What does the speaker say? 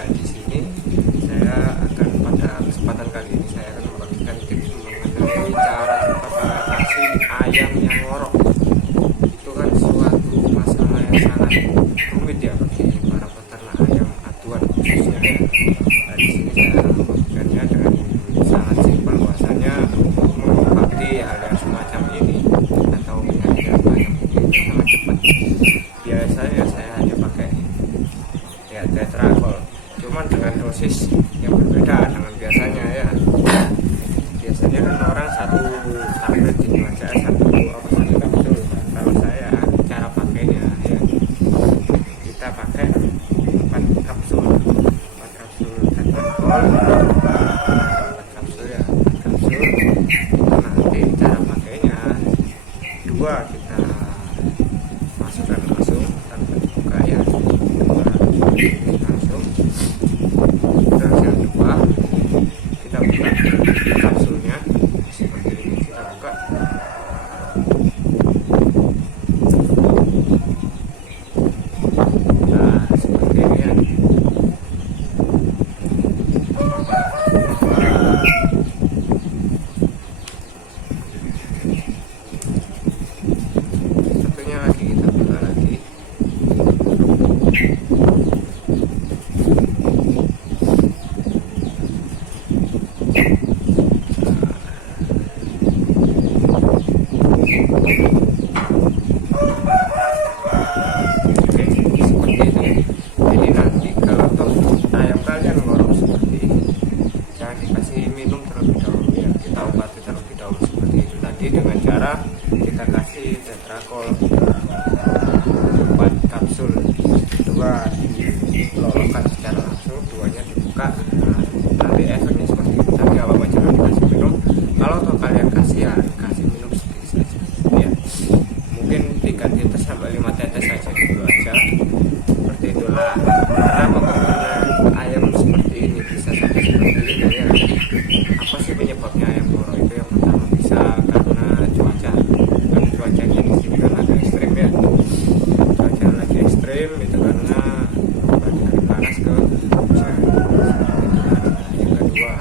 Nah, di sini saya akan pada kesempatan kali ini saya akan membagikan tips mengenai cara cepat mengatasi ayam yang ngorok. Itu kan suatu masalah yang sangat rumit ya bagi para peternak ayam aduan khususnya. Nah, di sini saya membagikannya dengan sangat simpel, bahwasanya untuk mengobati hal yang semacam ini atau penyakit ayam itu sangat cepat. Biasanya saya hanya pakai tetrakol, cuman dengan dosis yang berbeda dengan biasanya ya. Biasanya kan orang satu tablet ini aja satu kapsul. Kalau saya cara pakainya ya, kita pakai 4 kapsul tetrakol, 4 kapsul ya, 4 kapsul. Nanti cara pakainya, 2 kita masukkan langsung tanpa dibuka ya, langsung. Terus yang 2 kita buka kapsulnya seperti ini, kita buka. Nah, seperti ini ya. Satunya lagi kita buka lagi. Oke, seperti ini. Jadi nanti kalau toh ayam kalian ngorok seperti ini, jangan dikasih minum terlebih dahulu ya, kita obati terlebih dahulu seperti itu. Tadi dengan cara kita kasih tetrakol 4 kapsul, 2 dilolokkan secara langsung, 2-nya dibuka. Nah, nanti efeknya seperti itu. Tapi apa jangan dikasih minum. Kalau toh kalian kasih ya kasih minum sedikit saja ya, mungkin 3 tetes sampai 5 tetes saja gitu aja. Seperti itulah. Kenapa kok ayam seperti ini bisa sampai seperti ini ya? Apa sih penyebabnya ayam ngorok itu? Yang pertama bisa karena cuaca. Kan cuacanya di sini kan agak ekstrim ya. Cuaca lagi ekstrim itu karena dari panas ke hujan. Yang kedua